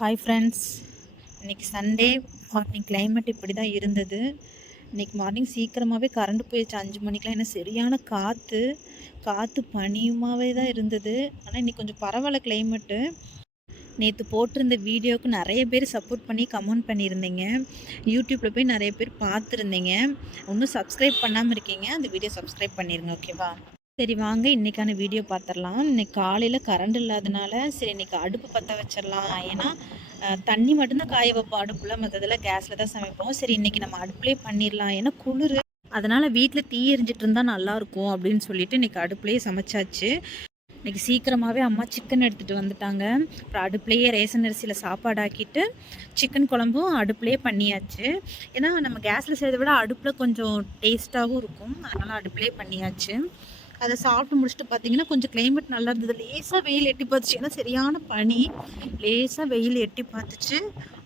Hi friends, இன்றைக்கி Sunday morning climate இப்படி தான் இருந்தது. இன்றைக்கி மார்னிங் சீக்கிரமாகவே கரண்ட் போயிடுச்சு 5 மணிக்கெலாம். ஏன்னா சரியான காற்று பனியுமாவே தான் இருந்தது. ஆனால் இன்றைக்கி கொஞ்சம் பரவாயில்ல கிளைமேட்டு. நேற்று போட்டிருந்த வீடியோவுக்கு நிறைய பேர் சப்போர்ட் பண்ணி கமெண்ட் பண்ணியிருந்தீங்க. யூடியூப்பில் போய் நிறைய பேர் பார்த்துருந்தீங்க. இன்னும் சப்ஸ்கிரைப் பண்ணாமல் இருக்கீங்க, அந்த வீடியோ சப்ஸ்கிரைப் பண்ணிடுங்க, ஓகேவா? சரி வாங்க இன்றைக்கான வீடியோ பார்த்துடலாம். இன்றைக்கி காலையில் கரண்ட் இல்லாதனால சரி இன்றைக்கி அடுப்பு பற்ற வச்சிடலாம். ஏன்னா தண்ணி மட்டும்தான் காய வைப்போம் அடுப்பில், மற்றதெல்லாம் கேஸில் தான் சமைப்போம். சரி இன்றைக்கி நம்ம அடுப்புலேயே பண்ணிடலாம், ஏன்னா குளிர். அதனால் வீட்டில் தீ எரிஞ்சிட்டு இருந்தால் நல்லாயிருக்கும் அப்படின்னு சொல்லிட்டு இன்றைக்கி அடுப்புலேயே சமைச்சாச்சு. இன்றைக்கி சீக்கிரமாகவே அம்மா சிக்கன் எடுத்துகிட்டு வந்துட்டாங்க. அப்புறம் அடுப்புலேயே ரேஷன் அரிசியில் சாப்பாடு ஆக்கிட்டு சிக்கன் குழம்பும் அடுப்புலேயே பண்ணியாச்சு. ஏன்னா நம்ம கேஸில் செய்கிறத விட அடுப்பில் கொஞ்சம் டேஸ்ட்டாகவும் இருக்கும், அதனால் அடுப்புலேயே பண்ணியாச்சு. அதை சாப்பிட்டு முடிச்சுட்டு பார்த்தீங்கன்னா கொஞ்சம் கிளைமேட் நல்லா இருந்தது. லேசாக வெயில் எட்டி பார்த்துச்சு, ஏன்னா சரியான பனி. லேசாக வெயில் எட்டி பார்த்துச்சு.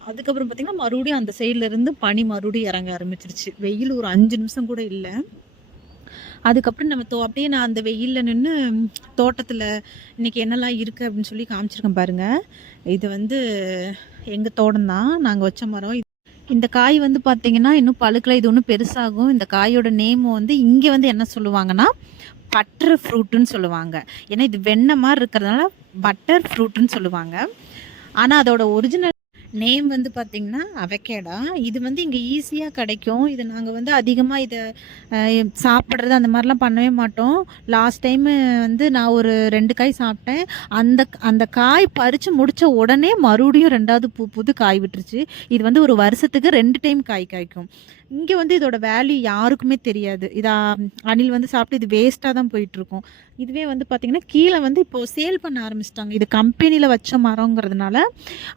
அதுக்கப்புறம் பார்த்திங்கன்னா மறுபடியும் அந்த சைட்லேருந்து பனி மறுபடியும் இறங்க ஆரம்பிச்சிருச்சு. வெயில் ஒரு 5 நிமிஷம் கூட இல்லை. அதுக்கப்புறம் நம்ம அப்படியே நான் அந்த வெயிலில் நின்று தோட்டத்தில் இன்றைக்கி என்னெல்லாம் இருக்குது அப்படின்னு சொல்லி காமிச்சிருக்கேன் பாருங்கள். இது வந்து எங்கள் தோட்டம் தான், நாங்கள் வச்ச மரம். இந்த காய் வந்து பார்த்திங்கன்னா இன்னும் பழுக்கலை, இது ஒன்றும் பெருசாகும். இந்த காயோட நேம் வந்து இங்கே வந்து என்ன சொல்லுவாங்கன்னா பட்டர் ஃப்ரூட்டுன்னு சொல்லுவாங்க. ஏன்னா இது வெண்ணெய் மாதிரி இருக்கிறதுனால பட்டர் ஃப்ரூட்டுன்னு சொல்லுவாங்க. ஆனால் அதோட ஒரிஜினல் நேம் வந்து பார்த்திங்கன்னா அவகேடா. இது வந்து இங்கே ஈஸியாக கிடைக்கும். இது நாங்கள் வந்து அதிகமாக இதை சாப்பிட்றது அந்த மாதிரிலாம் பண்ணவே மாட்டோம். லாஸ்ட் டைமு வந்து நான் ஒரு 2 காய் சாப்பிட்டேன். அந்த காய் பறித்து முடித்த உடனே மறுபடியும் 2வது புது காய் விட்டுருச்சு. இது வந்து ஒரு வருஷத்துக்கு 2 டைம் காய் காய்க்கும். இங்கே வந்து இதோட வேல்யூ யாருக்குமே தெரியாது. அணில் வந்து சாப்பிட்டு இது வேஸ்ட்டாக தான் போயிட்டுருக்கும். இதுவே வந்து பார்த்திங்கன்னா கீழே வந்து இப்போது சேல் பண்ண ஆரம்பிச்சிட்டாங்க. இது கம்பெனியில் வச்ச மரங்கிறதுனால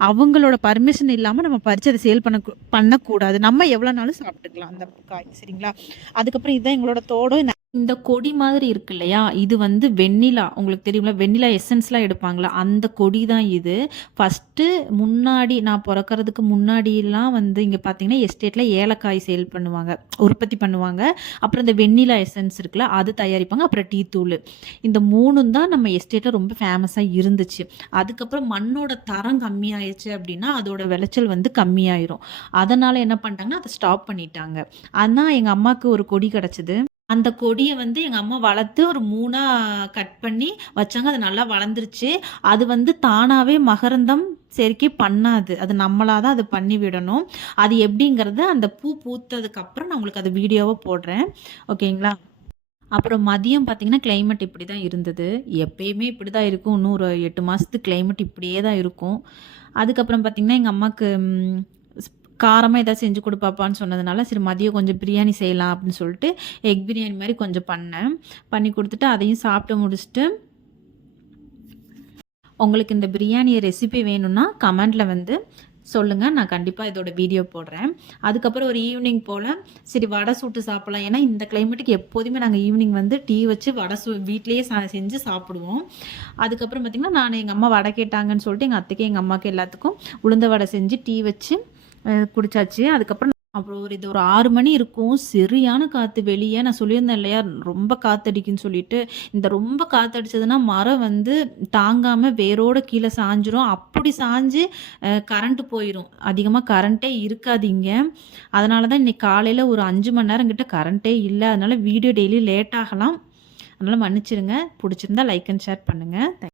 அவங்களோட பர்மிஷன் இல்லாமல் நம்ம பறித்து அதை சேல் பண்ணக்கூடாது. நம்ம எவ்வளோ நாளும் சாப்பிட்டுக்கலாம் அந்த காய், சரிங்களா? அதுக்கப்புறம் இதுதான் எங்களோட தோடம். இந்த கொடி மாதிரி இருக்கு இல்லையா, இது வந்து வெண்ணிலா, உங்களுக்கு தெரியுங்களா? வெண்ணிலா எசன்ஸ்லாம் எடுப்பாங்களா, அந்த கொடி தான் இது. ஃபஸ்ட்டு முன்னாடி நான் பிறக்கிறதுக்கு முன்னாடியெல்லாம் வந்து இங்கே பார்த்தீங்கன்னா எஸ்டேட்டில் ஏலக்காய் சேல் பண்ணுவாங்க, உற்பத்தி பண்ணுவாங்க. அப்புறம் இந்த வெண்ணிலா எசன்ஸ் இருக்குல்ல, அது தயாரிப்பாங்க. அப்புறம் டீ தூள், இந்த 3ம் தான் நம்ம எஸ்டேட்டில் ரொம்ப ஃபேமஸாக இருந்துச்சு. அதுக்கப்புறம் மண்ணோட தரம் கம்மியாயிடுச்சு அப்படின்னா அதோட விளைச்சல் வந்து கம்மியாயிரும். அதனால் என்ன பண்ணிட்டாங்கன்னா அதை ஸ்டாப் பண்ணிட்டாங்க. ஆனால் எங்கள் அம்மாவுக்கு ஒரு கொடி கிடச்சிது. அந்த கொடியை வந்து எங்கள் அம்மா வளர்த்து ஒரு 3ஆ கட் பண்ணி வச்சாங்க. அது நல்லா வளர்ந்துருச்சு. அது வந்து தானாகவே மகரந்தம் சேர்க்கை பண்ணாது, அது நம்மளாக தான் அது பண்ணி விடணும். அது எப்படிங்கிறது அந்த பூ பூத்ததுக்கப்புறம் நான் உங்களுக்கு அது வீடியோவை போடுறேன், ஓகேங்களா? அப்புறம் மதியம் பார்த்திங்கன்னா கிளைமேட் இப்படி தான் இருந்தது. எப்பயுமே இப்படி தான் இருக்கும். இன்னும் ஒரு 8 மாதத்துக்கு கிளைமேட் இப்படியே தான் இருக்கும். அதுக்கப்புறம் பார்த்திங்கன்னா எங்கள் அம்மாவுக்கு காரமாக ஏதாவது செஞ்சு கொடுப்பாப்பான்னு சொன்னதுனால சரி மதியம் கொஞ்சம் பிரியாணி செய்யலாம் அப்படின்னு சொல்லிட்டு எக் பிரியாணி மாதிரி கொஞ்சம் பண்ணி கொடுத்துட்டு அதையும் சாப்பிட்டு முடிச்சுட்டு, உங்களுக்கு இந்த பிரியாணி ரெசிபி வேணும்னா கமெண்டில் வந்து சொல்லுங்கள், நான் கண்டிப்பாக இதோட வீடியோ போடுறேன். அதுக்கப்புறம் ஒரு ஈவினிங் போல் சரி வடை சுட்டு சாப்பிட்லாம். ஏன்னா இந்த கிளைமேட்டுக்கு எப்போதுமே நாங்கள் ஈவினிங் வந்து டீ வச்சு வடை வீட்லேயே செஞ்சு சாப்பிடுவோம். அதுக்கப்புறம் பார்த்திங்கன்னா நான் எங்கள் அம்மா வடை கேட்டாங்கன்னு சொல்லிட்டு எங்கள் அத்தைக்கு எங்கள் அம்மாவுக்கு எல்லாத்துக்கும் உளுந்த வடை செஞ்சு டீ வச்சு குடிச்சாச்சு. அப்புறம் ஒரு 6 மணி இருக்கும். சரியான காற்று வெளியே. நான் சொல்லியிருந்தேன் இல்லையா ரொம்ப காற்றடிக்குன்னு சொல்லிட்டு. இந்த ரொம்ப காற்றடிச்சதுன்னா மரம் வந்து தாங்காமல் வேரோட கீழே சாஞ்சிரும். அப்படி சாஞ்சு கரண்ட்டு போயிடும். அதிகமாக கரண்ட்டே இருக்காது இங்கே. அதனால தான் இன்றைக்கி காலையில் ஒரு 5 மணி நேரம் கிட்ட கரண்ட்டே இல்லை. அதனால் வீடியோ டெய்லி லேட் ஆகலாம், அதனால் மன்னிச்சிருங்க. பிடிச்சிருந்தா லைக் அண்ட் ஷேர் பண்ணுங்கள்.